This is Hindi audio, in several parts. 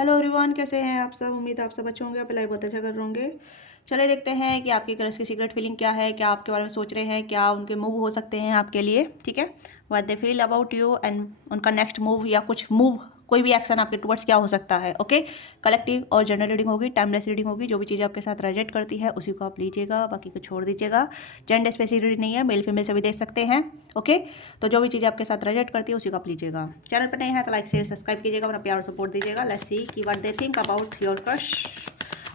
हेलो एवरीवन, कैसे हैं आप सब। उम्मीद आप सब अच्छे होंगे, आप लाइफ बहुत अच्छा कर रहे होंगे। चले देखते हैं कि आपकी क्रश की सीक्रेट फीलिंग क्या है, क्या आपके बारे में सोच रहे हैं, क्या उनके मूव हो सकते हैं आपके लिए। ठीक है, what they feel about you and उनका नेक्स्ट मूव या कुछ मूव, कोई भी एक्शन आपके टुवर्ड्स क्या हो सकता है। ओके, कलेक्टिव और जनरल रीडिंग होगी, टाइमलेस रीडिंग होगी। जो भी चीज़ आपके साथ रेजोनेट करती है उसी को आप लीजिएगा, बाकी को छोड़ दीजिएगा। जेंडर स्पेसिफिक रीडिंग नहीं है, मेल फीमेल से भी देख सकते हैं। ओके, तो जो भी चीज़ आपके साथ रेजोनेट करती है उसी को आप लीजिएगा। चैनल पर नए हैं तो लाइक शेयर सब्सक्राइब कीजिएगा, अपना प्यार और सपोर्ट दीजिएगा। लेट्स सी कि what they think about your crush.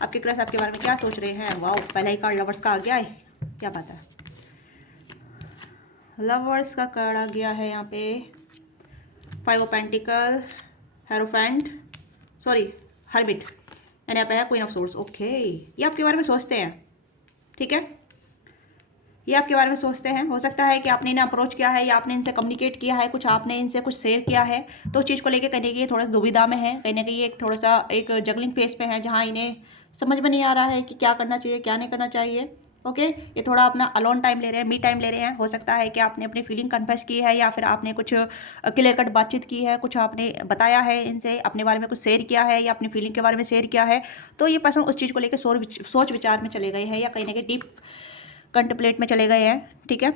आपके क्रश आपके बारे में क्या सोच रहे हैं। वाओ, पहला ही कार्ड लवर्स का आ गया है, क्या बात है। लवर्स का कार्ड आ गया है यहाँ पे। 5 of pentacle, hierophant, sorry hermit, and यहाँ पे है क्वीन ऑफ सोर्ड्स। ओके, ये आपके बारे में सोचते हैं। ठीक है, ये आपके बारे में सोचते हैं। हो सकता है कि आपने इन्हें अप्रोच किया है या आपने इनसे कम्युनिकेट किया है, कुछ आपने इनसे कुछ शेयर किया है, तो उस चीज़ को लेके कहने की ये थोड़ा सा दुविधा में है, कहने की ये थोड़ा सा एक जगलिंग फेस पे है, जहाँ इन्हें समझ में नहीं आ रहा है कि क्या करना चाहिए क्या नहीं करना चाहिए। ओके, ये थोड़ा अपना अलोन टाइम ले रहे हैं, मी टाइम ले रहे हैं। हो सकता है कि आपने अपनी फीलिंग कन्फेस की है या फिर आपने कुछ क्लियर कट बातचीत की है, कुछ आपने बताया है इनसे, अपने बारे में कुछ शेयर किया है या अपनी फीलिंग के बारे में शेयर किया है। तो ये पर्सन उस चीज़ को लेकर सोच विचार में चले गए हैं या कहीं ना कहीं डीप कंटेम्पलेट में चले गए हैं। ठीक है,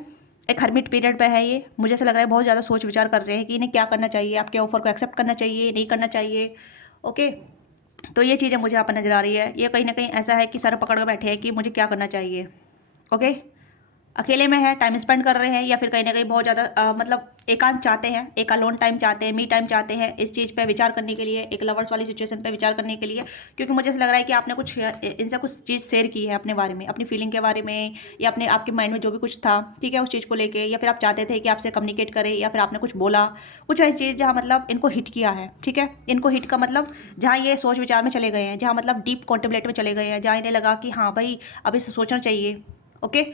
एक हर्मिट पीरियड पे है ये। मुझे ऐसा लग रहा है बहुत ज़्यादा सोच विचार कर रहे हैं कि इन्हें क्या करना चाहिए, आपके ऑफर को एक्सेप्ट करना चाहिए नहीं करना चाहिए। ओके, तो ये चीज़ें मुझे यहाँ पर नज़र आ रही है। ये कहीं ना कहीं ऐसा है कि सर पकड़ कर बैठे हैं कि मुझे क्या करना चाहिए। ओके, अकेले में है, टाइम स्पेंड कर रहे हैं या फिर कहीं ना कहीं बहुत ज़्यादा मतलब एकांत चाहते हैं, एक अलोन टाइम चाहते हैं, मी टाइम चाहते हैं, इस चीज़ पे विचार करने के लिए, एक लवर्स वाली सिचुएशन पे विचार करने के लिए। क्योंकि मुझे ऐसा लग रहा है कि आपने कुछ इनसे कुछ चीज़ शेयर की है अपने बारे में, अपनी फीलिंग के बारे में, या अपने आपके माइंड में जो भी कुछ था, ठीक है, उस चीज़ को लेके, या फिर आप चाहते थे कि आपसे कम्युनिकेट करें, या फिर आपने कुछ बोला, कुछ ऐसी चीज़ जहाँ मतलब इनको हिट किया है। ठीक है, इनको हिट का मतलब जहाँ ये सोच विचार में चले गए हैं, जहाँ मतलब डीप कॉन्टेम्पलेट में चले गए हैं, जहाँ इन्हें लगा कि हाँ भाई अब इसे सोचना चाहिए। ओके,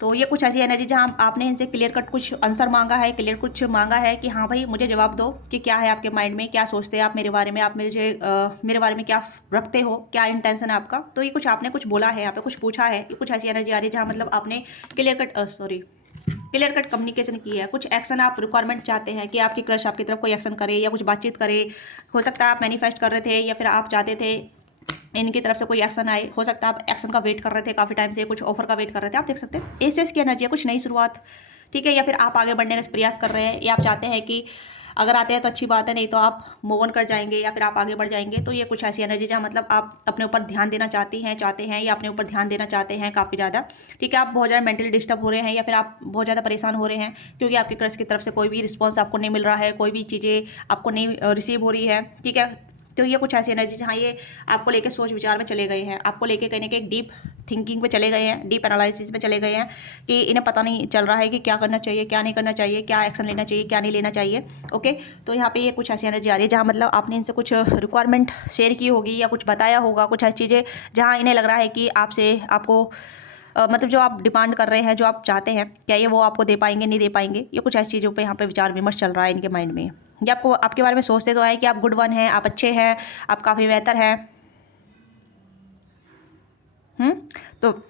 तो ये कुछ ऐसी एनर्जी जहाँ आपने इनसे क्लियर कट कुछ आंसर मांगा है, क्लियर कुछ मांगा है कि हाँ भाई मुझे जवाब दो कि क्या है आपके माइंड में, क्या सोचते हैं आप मेरे बारे में, आप मेरे बारे में क्या रखते हो, क्या इंटेंशन है आपका। तो ये कुछ आपने कुछ बोला है, यहाँ पे कुछ पूछा है। ये कुछ ऐसी एनर्जी आ रही है जहाँ मतलब आपने क्लियर कट कम्युनिकेशन की है। कुछ एक्शन आप रिक्वायरमेंट चाहते हैं कि आपकी क्रश आपकी तरफ कोई एक्शन करे या कुछ बातचीत करे। हो सकता है आप मैनिफेस्ट कर रहे थे या फिर आप चाहते थे इनकी तरफ से कोई एक्शन आए। हो सकता है आप एक्शन का वेट कर रहे थे काफ़ी टाइम से, कुछ ऑफर का वेट कर रहे थे। आप देख सकते हैं एस की एनर्जी है, कुछ नई शुरुआत। ठीक है, या फिर आप आगे बढ़ने का प्रयास कर रहे हैं, या आप चाहते हैं कि अगर आते हैं तो अच्छी बात है, नहीं तो आप मूव ऑन कर जाएंगे या फिर आप आगे बढ़ जाएंगे। तो ये कुछ ऐसी एनर्जी जहाँ मतलब आप अपने ऊपर ध्यान देना चाहते हैं या अपने ऊपर ध्यान देना चाहते हैं काफ़ी ज़्यादा। ठीक है, आप बहुत ज़्यादा मेंटली डिस्टर्ब हो रहे हैं या फिर आप बहुत ज़्यादा परेशान हो रहे हैं क्योंकि आपकी क्रश की तरफ से कोई भी रिस्पॉन्स आपको नहीं मिल रहा है, कोई भी चीज़ें आपको नहीं रिसीव हो रही है। ठीक है, तो ये कुछ ऐसी एनर्जी जहाँ ये आपको लेके सोच विचार में चले गए हैं, आपको लेके कहीं ना कहीं डीप थिंकिंग पे चले गए हैं, डीप एनालिसिस में चले गए हैं कि इन्हें पता नहीं चल रहा है कि क्या करना चाहिए क्या नहीं करना चाहिए, क्या एक्शन लेना चाहिए क्या नहीं लेना चाहिए। ओके, तो यहाँ पे ये कुछ ऐसी एनर्जी आ रही है जहाँ मतलब आपने इनसे कुछ रिक्वायरमेंट शेयर की होगी या कुछ बताया होगा, कुछ ऐसी चीज़ें जहाँ इन्हें लग रहा है कि आपको मतलब जो आप डिमांड कर रहे हैं, जो आप चाहते हैं, क्या ये वो आपको दे पाएंगे नहीं दे पाएंगे। ये कुछ ऐसी चीज़ों पे यहाँ पे विचार विमर्श चल रहा है इनके माइंड में। ये आपको आपके बारे में सोचते तो है कि आप गुड वन हैं, आप अच्छे हैं, आप काफ़ी बेहतर हैं। हम्म, तो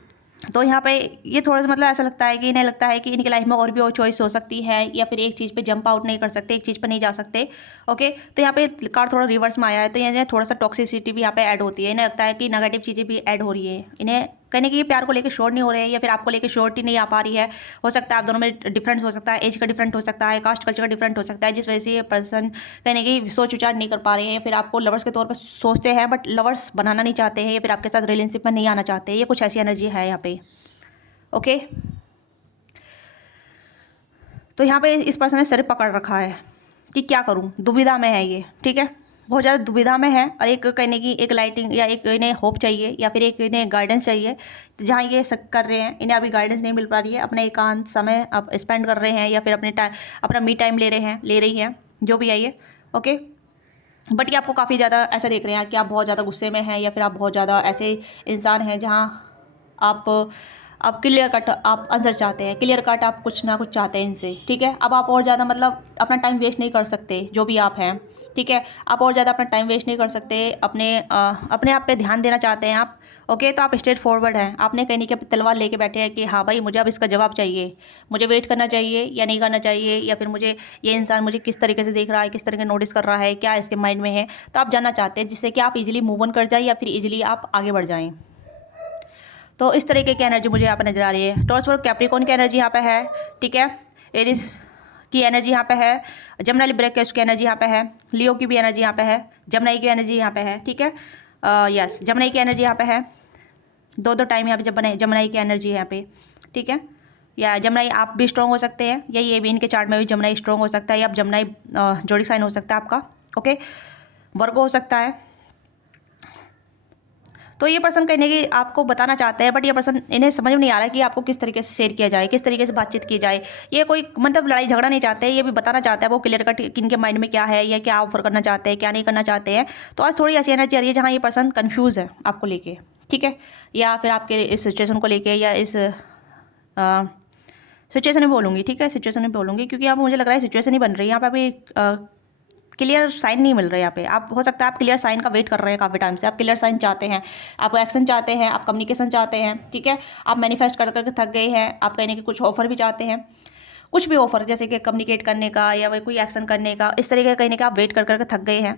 तो यहाँ पे ये थोड़ा सा मतलब ऐसा लगता है कि इन्हें लगता है कि इनकी लाइफ में और भी और चॉइस हो सकती है या फिर एक चीज़ पे जंप आउट नहीं कर सकते, एक चीज़ पे नहीं जा सकते। ओके, तो यहाँ पे कार्ड थोड़ा रिवर्स में आया है, तो ये थोड़ा सा टॉक्सिसिटी भी यहाँ पे ऐड होती है। इन्हें लगता है कि नेगेटिव चीज़ें भी ऐड हो रही है, इन्हें कहने की ये प्यार को लेकर श्योर नहीं हो रहे हैं या फिर आपको लेकर श्योरिटी नहीं आ पा रही है। हो सकता है आप दोनों में डिफरेंस हो सकता है, एज का डिफरेंट हो सकता है, कास्ट कल्चर का डिफरेंट हो सकता है, जिस वजह से ये पर्सन कहने की सोच विचार नहीं कर पा रहे हैं या फिर आपको लवर्स के तौर पर सोचते हैं बट लवर्स बनाना नहीं चाहते हैं या फिर आपके साथ रिलेशनशिप में नहीं आना चाहते। ये कुछ ऐसी एनर्जी है यहाँ पे। ओके, तो यहाँ पे इस पर्सन ने सिर पकड़ रखा है कि क्या करूँ, दुविधा में है ये। ठीक है, बहुत ज़्यादा दुविधा में है और एक कहने की एक लाइटिंग या एक इन्हें होप चाहिए या फिर एक इन्हें गाइडेंस चाहिए। तो जहाँ ये कर रहे हैं इन्हें अभी गाइडेंस नहीं मिल पा रही है, अपने एकांत समय आप स्पेंड कर रहे हैं या फिर अपना मी टाइम ले रही हैं, जो भी है ये। ओके, बट ये आपको काफ़ी ज़्यादा ऐसा देख रहे हैं कि आप बहुत ज़्यादा गुस्से में हैं या फिर आप बहुत ज़्यादा ऐसे इंसान हैं जहाँ आप आप क्लियर कट आप आंसर चाहते हैं, क्लियर कट आप कुछ ना कुछ चाहते हैं इनसे। ठीक है, अब आप और ज़्यादा मतलब अपना टाइम वेस्ट नहीं कर सकते, जो भी आप हैं। ठीक है, आप और ज़्यादा अपना टाइम वेस्ट नहीं कर सकते, अपने आप पे ध्यान देना चाहते हैं आप। ओके, तो आप स्ट्रेट फॉरवर्ड हैं, आपने कहीं नहीं कि तलवार लेके बैठे हैं कि हाँ भाई मुझे अब इसका जवाब चाहिए, मुझे वेट करना चाहिए या नहीं करना चाहिए, या फिर मुझे ये इंसान मुझे किस तरीके से देख रहा है, किस तरीके से नोटिस कर रहा है, क्या इसके माइंड में है, तो आप जानना चाहते हैं जिससे कि आप इजीली मूव ऑन कर जाए या फिर इजीली आप आगे बढ़ जाएं। तो इस तरीके की एनर्जी मुझे यहाँ पर नजर आ रही है। टॉरस फॉर कैप्रिकॉर्न की एनर्जी यहाँ पे है, ठीक है। एरिस की एनर्जी यहाँ पे है, जमना लिब्रा की एनर्जी यहाँ पे है, लियो की भी एनर्जी यहाँ पे है, जमनाई की एनर्जी यहाँ पे है, ठीक है। यस, जमनाई की एनर्जी यहाँ पे है, दो टाइम यहाँ पे जब जमनाई की एनर्जी है यहाँ पे, ठीक है। या जमनाई आप भी स्ट्रॉन्ग हो सकते हैं, या ये भी इनके चार्ट में भी जमनाई स्ट्रॉन्ग हो सकता है, या आप जमनाई जोड़ी साइन हो सकता है आपका, ओके। वर्गो हो सकता है। तो ये पर्सन कहने की आपको बताना चाहते हैं, बट ये पर्सन इन्हें समझ में नहीं आ रहा है कि आपको किस तरीके से शेयर किया जाए, किस तरीके से बातचीत की जाए। ये कोई मतलब लड़ाई झगड़ा नहीं चाहते, ये भी बताना चाहता है वो क्लियर कट इनके माइंड में क्या है, या क्या ऑफर करना चाहते हैं, क्या नहीं करना चाहते हैं। तो आज थोड़ी ऐसी एनर्जी आ रही है जहाँ ये पर्सन कन्फ्यूज़ है आपको लेके, ठीक है, या फिर आपके इस सिचुएशन को लेके, या इस सिचुएशन में बोलूँगी, ठीक है, सिचुएशन में बोलूँगी, क्योंकि यहाँ पर मुझे लग रहा है सिचुएशन ही बन रही है यहाँ पर अभी। क्लियर साइन नहीं मिल रहा है यहाँ पे। आप हो सकता है आप क्लियर साइन का वेट कर रहे हैं काफ़ी टाइम से, आप क्लियर साइन चाहते हैं, आप एक्शन चाहते हैं, आप कम्युनिकेशन चाहते हैं, ठीक है। आप मैनिफेस्ट कर करके थक गए हैं, आप कहने के कुछ ऑफर भी चाहते हैं, कुछ भी ऑफर, जैसे कि कम्युनिकेट करने का या कोई एक्शन करने का, इस तरीके का कहने का आप वेट कर करके थक गए हैं।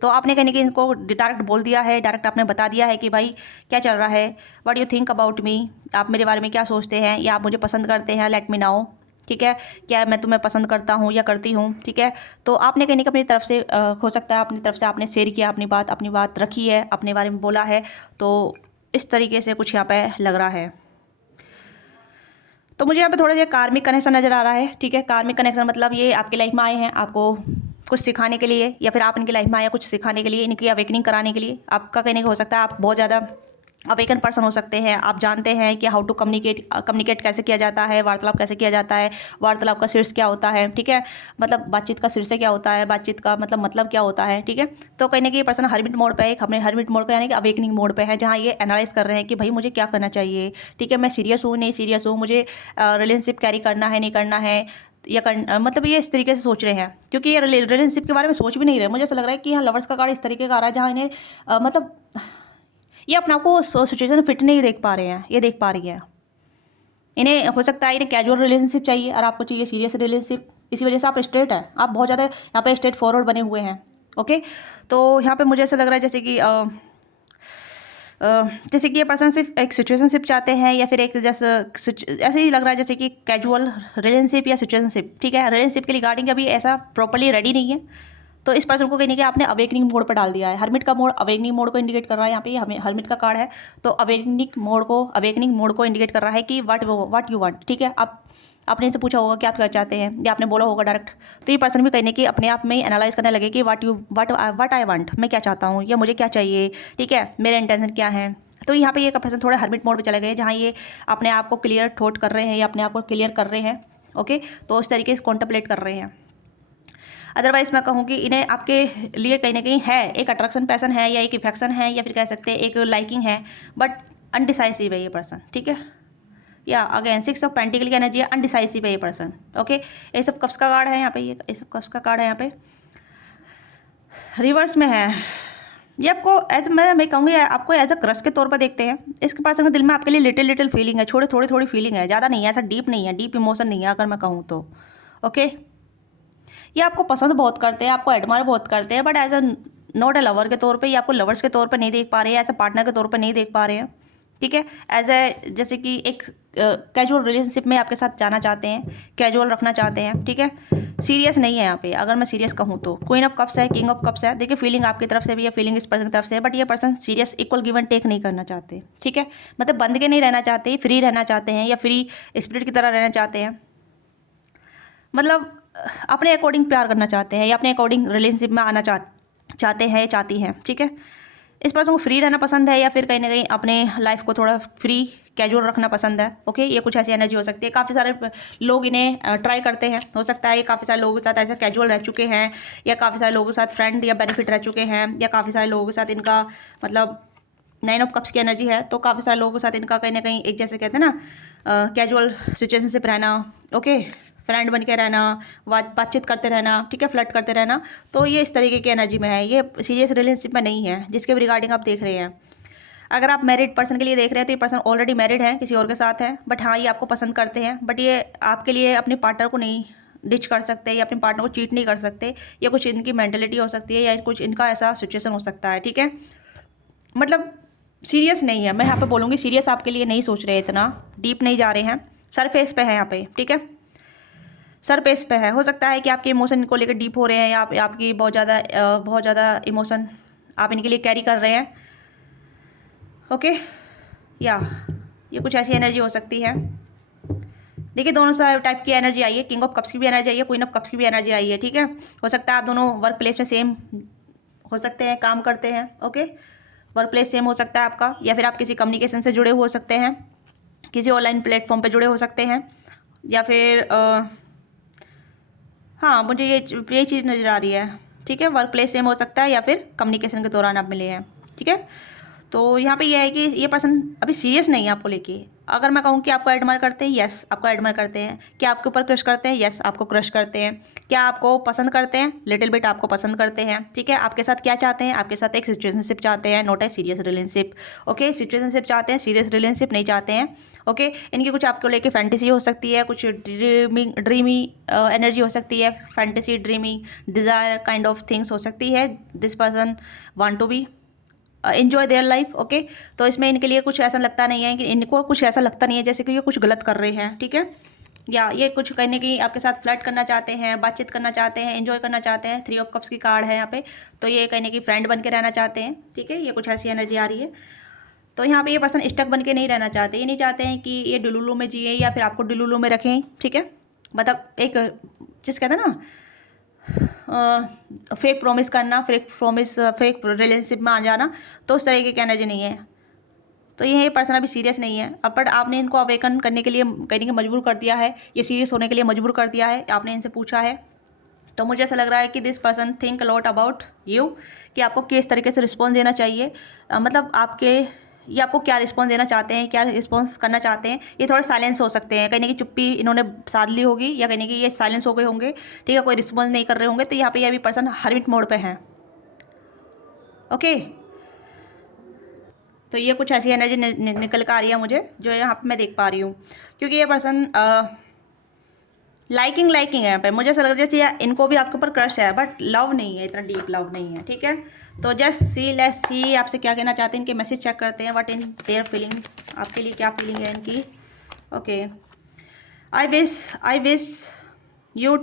तो आपने कहने कि इनको डायरेक्ट बोल दिया है, डायरेक्ट आपने बता दिया है कि भाई क्या चल रहा है, what you think about me, आप मेरे बारे में क्या सोचते हैं, या आप मुझे पसंद करते हैं, लेट मी नाउ, ठीक है, क्या मैं तुम्हें पसंद करता हूँ या करती हूँ, ठीक है। तो आपने कहने का अपनी तरफ से हो सकता है अपनी तरफ से आपने शेयर किया, अपनी बात रखी है, अपने बारे में बोला है। तो इस तरीके से कुछ यहाँ पे लग रहा है। तो मुझे यहाँ पे थोड़ा सा कार्मिक कनेक्शन नज़र आ रहा है, ठीक है। कार्मिक कनेक्शन मतलब ये आपकी लाइफ में आए हैं आपको कुछ सिखाने के लिए, या फिर आप इनकी लाइफ में आए कुछ सिखाने के लिए, इनकी अवेकनिंग कराने के लिए। आपका कहने का हो सकता है आप बहुत ज़्यादा अवेकन पर्सन हो सकते हैं, आप जानते हैं कि हाउ टू कम्युनिकेट कैसे किया जाता है, वार्तालाप कैसे किया जाता है, वार्तालाप का शीर्ष क्या होता है, ठीक है, मतलब बातचीत का शीर्ष क्या होता है, बातचीत का मतलब क्या होता है, ठीक है। तो कहीं ना कहीं पर्सन हर्मिट मोड पे है, अपने हर्मिट मोड पे यानी कि अवेकनिंग मोड पे है, जहाँ ये एनालाइज कर रहे हैं कि भाई मुझे क्या करना चाहिए, ठीक है, मैं सीरियस हूँ नहीं सीरियस हूँ, मुझे रिलेशनशिप कैरी करना है नहीं करना है, या मतलब ये इस तरीके से सोच रहे हैं, क्योंकि ये रिलेशनशिप के बारे में सोच भी नहीं रहे। मुझे ऐसा लग रहा है कि यहाँ लवर्स का कार्ड इस तरीके का आ रहा है जहाँ इन्हें मतलब ये अपने आप को सिचुएशन फिट नहीं देख पा रहे हैं, ये देख पा रही है। इन्हें हो सकता है इन्हें कैजुअल रिलेशनशिप चाहिए और आपको चाहिए सीरियस रिलेशनशिप, इसी वजह से आप स्ट्रेट हैं, आप बहुत ज़्यादा यहाँ पे स्ट्रेट फॉरवर्ड बने हुए हैं, ओके। तो यहाँ पे मुझे ऐसा लग रहा है जैसे कि ये पर्सन सिर्फ एक सिचुएशनशिप चाहते हैं, या फिर एक जैसे ऐसे ही लग रहा है जैसे कि कैजुअल रिलेशनशिप या सिचुएशनशिप, ठीक है। रिलेशनशिप के रिगार्डिंग अभी ऐसा प्रॉपर्ली रेडी नहीं है। तो इस पर्सन को कहने के आपने अवेकनिंग मोड पर डाल दिया है। हर्मिट का मोड अवेकनिंग मोड को इंडिकेट कर रहा है, यहाँ पे हमें हर्मिट का कार्ड है, तो अवेकनिंग मोड को इंडिकेट कर रहा है कि व्हाट यू वांट, ठीक है। आप आपने इनसे पूछा होगा कि आप क्या चाहते हैं, या आपने बोला होगा डायरेक्ट, तो ये पर्सन भी कहने की अपने आप में एनालाइज करने लगे कि व्हाट आई वांट, मैं क्या चाहता हूँ या मुझे क्या चाहिए, ठीक है, मेरे इंटेंशन क्या है। तो यहाँ पे ये पर्सन थोड़े हर्मिट मोड पे चले गए, जहाँ ये अपने आप को क्लियर थॉट कर रहे हैं या अपने आप को क्लियर कर रहे हैं, ओके। तो उस तरीके से कॉन्टेम्पलेट कर रहे हैं। अदरवाइज मैं कहूँ कि इन्हें आपके लिए कहीं ना कहीं है एक अट्रैक्शन पैसन है, या एक इफेक्शन है, या फिर कह सकते हैं एक लाइकिंग है, बट अनडिसाइसिव है ये पर्सन, ठीक है। या अगेन 6 ऑफ पेंटिकल की एनर्जी है, अनडिसाइसिव है ये पर्सन, ओके। ये सब कप्स का कार्ड है यहाँ पे, ये सब कप्स का कार्ड है यहाँ पे, रिवर्स में है। ये आपको एज मैं कहूँगी आपको एज अ क्रश के तौर पर देखते हैं। इसके पर्सन के दिल में आपके लिए लिटिल फीलिंग है, थोड़ी फीलिंग है, ज़्यादा नहीं है, ऐसा डीप नहीं है, डीप इमोशन नहीं है अगर मैं कहूँ तो, ओके। ये आपको पसंद बहुत करते हैं, आपको एडमायर बहुत करते हैं, but as a not a lover के तौर पे, या आपको लवर्स के तौर पे नहीं देख पा रहे हैं, एज अ पार्टनर के तौर पे नहीं देख पा रहे हैं, ठीक है। एज ए जैसे कि एक कैजुअल रिलेशनशिप में आपके साथ जाना चाहते हैं, कैजुअल रखना चाहते हैं, ठीक है। सीरियस नहीं है यहाँ पे, अगर मैं सीरियस कहूँ तो क्वीन ऑफ कप्स है, किंग ऑफ कप्स है। देखिए फीलिंग आपकी तरफ से भी है, फीलिंग इस पर्सन की तरफ से है, बट ये person serious equal give and take नहीं करना चाहते, ठीक है। मतलब बंद के नहीं रहना चाहते, फ्री रहना चाहते हैं, या फ्री स्पिरिट की तरह रहना चाहते हैं, मतलब अपने अकॉर्डिंग प्यार करना चाहते हैं, या अपने अकॉर्डिंग रिलेशनशिप में आना चाहते हैं, चाहती हैं, ठीक है। इस पर्सन को फ्री रहना पसंद है, या फिर कहीं ना कहीं अपने लाइफ को थोड़ा फ्री कैजुअल रखना पसंद है, ओके। ये कुछ ऐसी एनर्जी हो सकती है। काफ़ी सारे लोग इन्हें ट्राई करते हैं, हो सकता है ये काफ़ी सारे लोगों के साथ ऐसे कैजुअल रह चुके हैं, या काफ़ी सारे लोगों के साथ फ्रेंड या बेनिफिट रह चुके हैं, या काफ़ी सारे लोगों के साथ इनका मतलब 9 ऑफ कप्स की एनर्जी है। तो काफ़ी सारे लोगों के साथ इनका कहीं ना कहीं एक जैसे कहते हैं ना कैजुअल सिचुएशनशिप रहना, ओके, फ्रेंड बन के रहना, बातचीत करते रहना, ठीक है, फ्लर्ट करते रहना। तो ये इस तरीके की एनर्जी में है, ये सीरियस रिलेशनशिप में नहीं है जिसके भी रिगार्डिंग आप देख रहे हैं। अगर आप मैरिड पर्सन के लिए देख रहे हैं तो ये पर्सन ऑलरेडी मैरिड है, किसी और के साथ है, बट हाँ ये आपको पसंद करते हैं, बट ये आपके लिए अपने पार्टनर को नहीं डिच कर सकते या अपने पार्टनर को चीट नहीं कर सकते। ये कुछ इनकी मेंटेलिटी हो सकती है या कुछ इनका ऐसा सिचुएशन हो सकता है, ठीक है। मतलब सीरियस नहीं है, मैं यहाँ पे बोलूँगी सीरियस आपके लिए नहीं सोच रहे, इतना डीप नहीं जा रहे हैं, सरफेस पे है यहाँ पे, ठीक है, सरफेस पे है। हो सकता है कि आपके इमोशन को लेकर डीप हो रहे हैं या आपकी बहुत ज़्यादा इमोशन आप इनके लिए कैरी कर रहे हैं, ओके। या ये कुछ ऐसी एनर्जी हो सकती है। देखिए दोनों सारे टाइप की एनर्जी आई है, किंग ऑफ कप्स की भी एनर्जी आई है, क्वीन ऑफ कप्स की भी एनर्जी आई है, ठीक है। हो सकता है आप दोनों वर्क प्लेस में सेम हो सकते हैं, काम करते हैं, ओके, वर्क प्लेस सेम हो सकता है आपका, या फिर आप किसी कम्युनिकेशन से जुड़े हो सकते हैं, किसी ऑनलाइन प्लेटफॉर्म पे जुड़े हो सकते हैं, या फिर हाँ मुझे ये चीज़ नज़र आ रही है, ठीक है, वर्क प्लेस सेम हो सकता है या फिर कम्युनिकेशन के दौरान आप मिले हैं, ठीक है। तो यहाँ पे ये है कि ये पर्सन अभी सीरियस नहीं है आपको लेके। अगर मैं कहूँ कि आपको एडमायर करते हैं, यस आपको एडमायर करते हैं। क्या आपके ऊपर क्रश करते हैं, यस आपको क्रश करते हैं। क्या आपको पसंद करते हैं, लिटिल बिट आपको पसंद करते हैं, ठीक है। आपके साथ क्या चाहते हैं, आपके साथ एक सिचुएशनशिप चाहते हैं, not a serious relationship, okay. Situationship चाहते हैं, सीरियस रिलेशनशिप नहीं चाहते हैं, ओके। इनकी कुछ आपको लेके फैंटेसी हो सकती है, कुछ ड्रीमी एनर्जी हो सकती है, fantasy dreamy desire kind of things हो सकती है। This person want to be enjoy their life, okay. तो इसमें इनके लिए कुछ ऐसा लगता नहीं है कि इनको कुछ ऐसा लगता नहीं है जैसे कि ये कुछ गलत कर रहे हैं, ठीक है। या ये कुछ कहने की आपके साथ फ्लर्ट करना चाहते हैं, बातचीत करना चाहते हैं, एंजॉय करना चाहते हैं। 3 ऑफ कप्स की कार्ड है यहाँ पे, तो ये कहने की फ्रेंड बन के रहना चाहते हैं, ठीक है। ये कुछ ऐसी एनर्जी आ रही है। तो यहाँ पे ये पर्सन स्टक बन के नहीं रहना चाहते, ये नहीं चाहते हैं कि ये डुलुलू में जिए या फिर आपको डुलुलू में रखें, ठीक है। मतलब एक जिस कहते हैं ना फेक प्रॉमिस करना, फेक रिलेशनशिप में आ जाना, तो उस तरीके की एनर्जी नहीं है। तो ये पर्सन अभी सीरियस नहीं है, अब बट आपने इनको अवेकन करने के लिए कहने के मजबूर कर दिया है, ये सीरियस होने के लिए मजबूर कर दिया है, आपने इनसे पूछा है। तो मुझे ऐसा लग रहा है कि this person think a lot about you, कि आपको किस तरीके से रिस्पॉन्स देना चाहिए, मतलब ये आपको क्या रिस्पॉन्स देना चाहते हैं, क्या रिस्पॉन्स करना चाहते हैं। ये थोड़े साइलेंस हो सकते हैं, कहने की चुप्पी इन्होंने साध ली होगी, या कहने की ये साइलेंस हो गए होंगे, ठीक है, कोई रिस्पॉन्स नहीं कर रहे होंगे। तो यहाँ पे ये अभी पर्सन हर्मिट मोड पे हैं, ओके। तो ये कुछ ऐसी एनर्जी निकल कर आ रही है मुझे, जो यहाँ पे मैं देख पा रही हूँ, क्योंकि ये पर्सन लाइकिंग है यहाँ पे। मुझे ऐसा लग रहा है जैसे इनको भी आपके ऊपर क्रश है, बट लव नहीं है, इतना डीप लव नहीं है, ठीक है। तो जस्ट लेट्स सी आपसे क्या कहना चाहते हैं, इनके मैसेज चेक करते हैं, व्हाट इन देयर फीलिंग, आपके लिए क्या फीलिंग है इनकी, okay. I wish you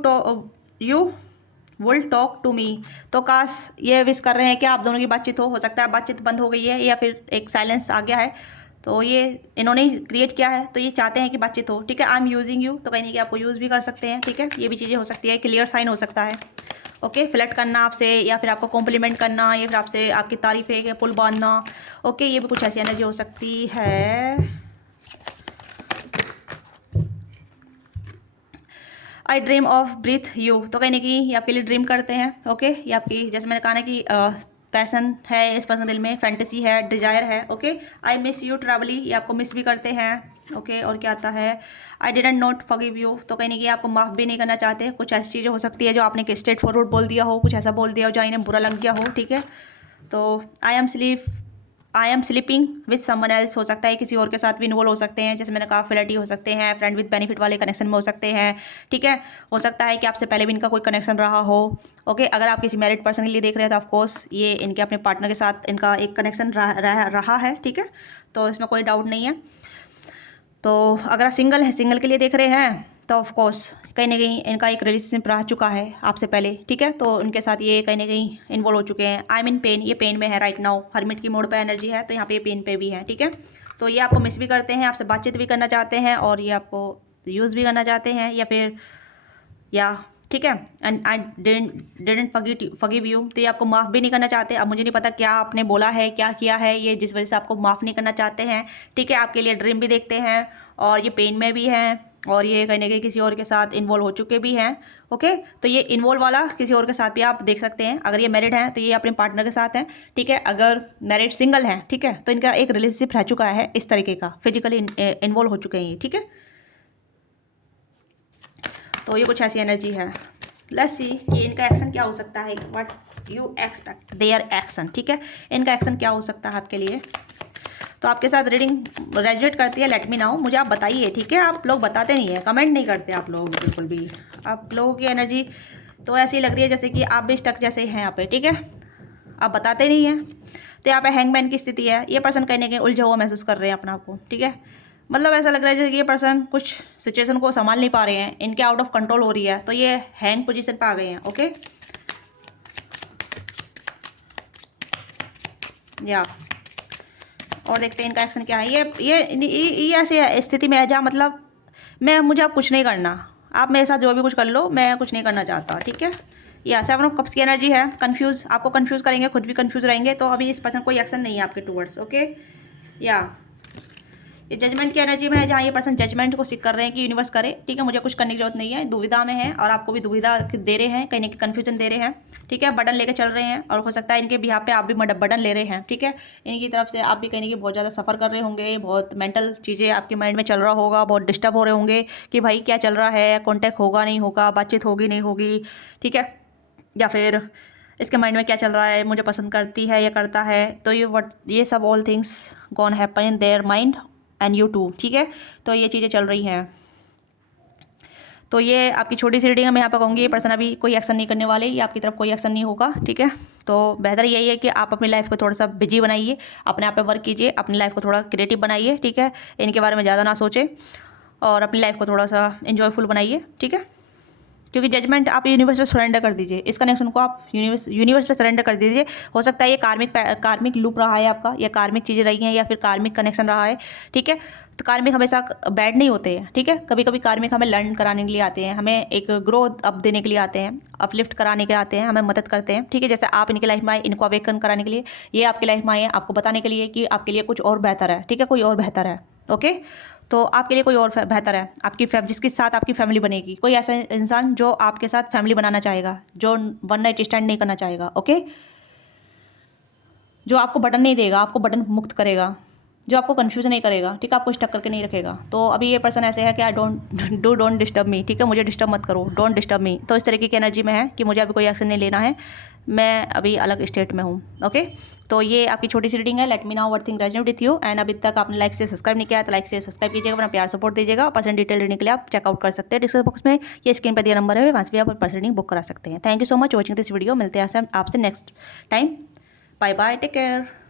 will talk to me. तो काश ये विश कर रहे हैं कि आप दोनों की बातचीत हो सकता है बातचीत बंद हो गई है या फिर एक साइलेंस आ गया है, तो ये इन्होंने ही क्रिएट किया है, तो ये चाहते हैं कि बातचीत हो, ठीक है। आई एम यूजिंग यू, तो कहीं नहीं कि आपको यूज़ भी कर सकते हैं, ठीक है। ये भी चीज़ें हो सकती है, क्लियर साइन हो सकता है, ओके। फ्लर्ट करना आपसे, या फिर आपको कॉम्प्लीमेंट करना, या फिर आपसे आपकी तारीफ़ें के पुल बांधना, ओके। ये भी कुछ ऐसी एनर्जी हो सकती है। आई ड्रीम ऑफ ब्रीथ यू, तो कहीं नहीं कि ये आपके लिए ड्रीम करते हैं, ओके। ये आपकी जैसे मैंने कहा ना कि पैसन है इस पर्सन दिल में, फैंटेसी है, डिजायर है, ओके। आई मिस यू ट्रैवली, ये आपको मिस भी करते हैं, ओके। और क्या आता है, I didn't not forgive you, तो कहीं नहीं कि आपको माफ़ भी नहीं करना चाहते। कुछ ऐसी चीज़ें हो सकती है जो आपने स्ट्रेट फॉरवर्ड बोल दिया हो, कुछ ऐसा बोल दिया हो जो इन्हें बुरा लग गया हो, ठीक है। तो I am sleeping with someone else, हो सकता है किसी और के साथ भी इन्वॉल्व हो सकते हैं, जैसे मैंने कहा फ्लर्टी हो सकते हैं, फ्रेंड विद बेनिफिट वाले कनेक्शन में हो सकते हैं, ठीक है। हो सकता है कि आपसे पहले भी इनका कोई कनेक्शन रहा हो, ओके। अगर आप किसी मैरिड पर्सन के लिए देख रहे हैं तो ऑफकोर्स ये इनके अपने पार्टनर के साथ इनका एक कनेक्शन रहा है, ठीक है। तो इसमें कोई डाउट नहीं है। तो अगर आप सिंगल के लिए देख रहे हैं तो ऑफ कोर्स कहीं ना कहीं इनका एक रिलेशनशिप रह चुका है आपसे पहले, ठीक है। तो इनके साथ ये कहीं ना कहीं इन्वॉल्व हो चुके हैं। आई मीन पेन, ये पेन में है राइट नाउ, हर्मिट की मोड पे एनर्जी है, तो यहाँ पे ये पेन पे भी है, ठीक है। तो ये आपको मिस भी करते हैं, आपसे बातचीत भी करना चाहते हैं, और ये आपको यूज़ भी करना चाहते हैं, या फिर ठीक है। And I didn't forgive you, तो ये आपको माफ़ भी नहीं करना चाहते। अब मुझे नहीं पता क्या आपने बोला है, क्या किया है ये जिस वजह से आपको माफ़ नहीं करना चाहते हैं, ठीक है। आपके लिए ड्रीम भी देखते हैं, और ये पेन में भी हैं, और ये कहीं ना कहीं किसी और के साथ इन्वॉल्व हो चुके भी हैं, ओके। तो ये इन्वॉल्व वाला किसी और के साथ भी आप देख सकते हैं। अगर ये मैरिड हैं तो ये अपने पार्टनर के साथ हैं, ठीक है। अगर मैरिड सिंगल हैं, ठीक है, तो इनका एक रिलेशनशिप रह चुका है इस तरीके का, फिजिकली इन्वॉल्व हो चुके हैं ये, ठीक है। तो ये कुछ ऐसी एनर्जी है। लेट्स सी कि इनका एक्शन क्या हो सकता है, what you expect their action, ठीक है। इनका एक्शन क्या हो सकता है आपके लिए, तो आपके साथ रीडिंग रेजोनेट करती है, लेट मी नाउ, मुझे आप बताइए, ठीक है। आप लोग बताते नहीं है, कमेंट नहीं करते आप लोग बिल्कुल भी। आप लोगों की एनर्जी तो ऐसी लग रही है जैसे कि आप भी स्टक जैसे ही हैं यहाँ पे, ठीक है। आप बताते नहीं हैं। तो यहाँ पे हैंगमैन की स्थिति है, ये पर्सन कहीं ना कहीं उलझा हुआ महसूस कर रहे हैं अपना आपको, ठीक है। मतलब ऐसा लग रहा है जैसे कि ये पर्सन कुछ सिचुएशन को संभाल नहीं पा रहे हैं, इनके आउट ऑफ कंट्रोल हो रही है, तो ये हैंग पोजीशन पे आ गए हैं। ओके, या और देखते हैं इनका एक्शन क्या है। ये ऐसी स्थिति में है जहाँ मतलब मुझे अब कुछ नहीं करना, आप मेरे साथ जो भी कुछ कर लो, मैं कुछ नहीं करना चाहता, ठीक है। या सेवन ऑफ कप्स की एनर्जी है, कंफ्यूज, आपको कंफ्यूज करेंगे, खुद भी कंफ्यूज रहेंगे। तो अभी इस पर्सन कोई एक्शन नहीं है आपके टूवर्ड्स। ओके, या ये जजमेंट की एनर्जी में है, जहाँ ये पर्सन जजमेंट को सीख कर रहे हैं कि यूनिवर्स करे, ठीक है, मुझे कुछ करने की जरूरत नहीं है, दुविधा में है और आपको भी दुविधा दे रहे हैं, कहीं ना कहीं कन्फ्यूजन दे रहे हैं, ठीक है। बटन लेके चल रहे हैं और हो सकता है इनके बिहार पे आप भी बटन ले रहे हैं, ठीक है। इनकी तरफ से आप भी कहीं ना कहीं बहुत ज़्यादा सफ़र कर रहे होंगे, बहुत मेंटल चीज़ें आपके माइंड में चल रहा होगा, बहुत डिस्टर्ब हो रहे होंगे कि भाई क्या चल रहा है, कॉन्टैक्ट होगा नहीं होगा, बातचीत होगी नहीं होगी, ठीक है, या फिर इसके माइंड में क्या चल रहा है, मुझे पसंद करती है या करता है। तो ये सब all things gonna happen in their mind and you too, ठीक है। तो ये चीज़ें चल रही हैं। तो ये आपकी छोटी सी रीडिंग है, मैं यहाँ पर कहूँगी ये पर्सन अभी कोई एक्शन नहीं करने वाले, ये आपकी तरफ कोई एक्शन नहीं होगा, ठीक है। तो बेहतर यही है कि आप अपनी लाइफ को थोड़ा सा बिजी बनाइए, अपने आप पे वर्क कीजिए, अपनी लाइफ को थोड़ा क्रिएटिव बनाइए, ठीक है। इनके बारे में ज़्यादा ना सोचें और अपनी लाइफ को थोड़ा सा इन्जॉयफुल बनाइए, ठीक है। क्योंकि जजमेंट आप यूनिवर्स पे सरेंडर कर दीजिए, इस कनेक्शन को आप यूनिवर्स पे सरेंडर कर दीजिए। हो सकता है ये कार्मिक लूप रहा है आपका, या कार्मिक चीज़ें रही हैं, या फिर कार्मिक कनेक्शन रहा है, ठीक है। तो कार्मिक हमेशा बैड नहीं होते हैं, ठीक है। कभी कभी कार्मिक हमें लर्न कराने के लिए आते हैं, हमें एक ग्रोथ अप देने के लिए आते हैं, अपलिफ्ट कराने के लिए आते हैं, हमें मदद करते हैं, ठीक है। जैसे आप इनकी लाइफ में आए, इनको अवेकन कराने के लिए, ये आपकी लाइफ में आए हैं आपको बताने के लिए कि आपके लिए कुछ और बेहतर है, ठीक है, कोई और बेहतर है। ओके, तो आपके लिए कोई और बेहतर है, आपकी जिसके साथ आपकी फैमिली बनेगी, कोई ऐसा इंसान जो आपके साथ फैमिली बनाना चाहेगा, जो वन नाइट स्टैंड नहीं करना चाहेगा, ओके, जो आपको बटन नहीं देगा, आपको बटन मुक्त करेगा, जो आपको कंफ्यूज नहीं करेगा, ठीक है, आपको स्टक करके नहीं रखेगा। तो अभी ये पर्सन ऐसे है कि आई डोंट डिस्टर्ब मी, ठीक है, मुझे डिस्टर्ब मत करो, डोंट डिस्टर्ब मी। तो इस तरीके की एनर्जी में है कि मुझे अभी कोई एक्शन नहीं लेना है, मैं अभी अलग स्टेट में हूँ। ओके, तो ये आपकी छोटी सी रीडिंग है, let me now what thing resonate with you. And अभी तक आपने लाइक से सब्सक्राइब नहीं किया है तो लाइक से सब्सक्राइब कीजिएगा, अपना प्यार सपोर्ट दीजिएगा। पर्सन डिटेल रीडिंग के लिए आप चेकआउट कर सकते हैं डिस्क्रिप्शन बॉक्स में, ये स्क्रीन पर दिया नंबर है, वहाँ से भी आप पर्सन रीडिंग बुक करा सकते हैं। Thank you so much watching this video, मिलते हैं आपसे next time, bye bye, take care.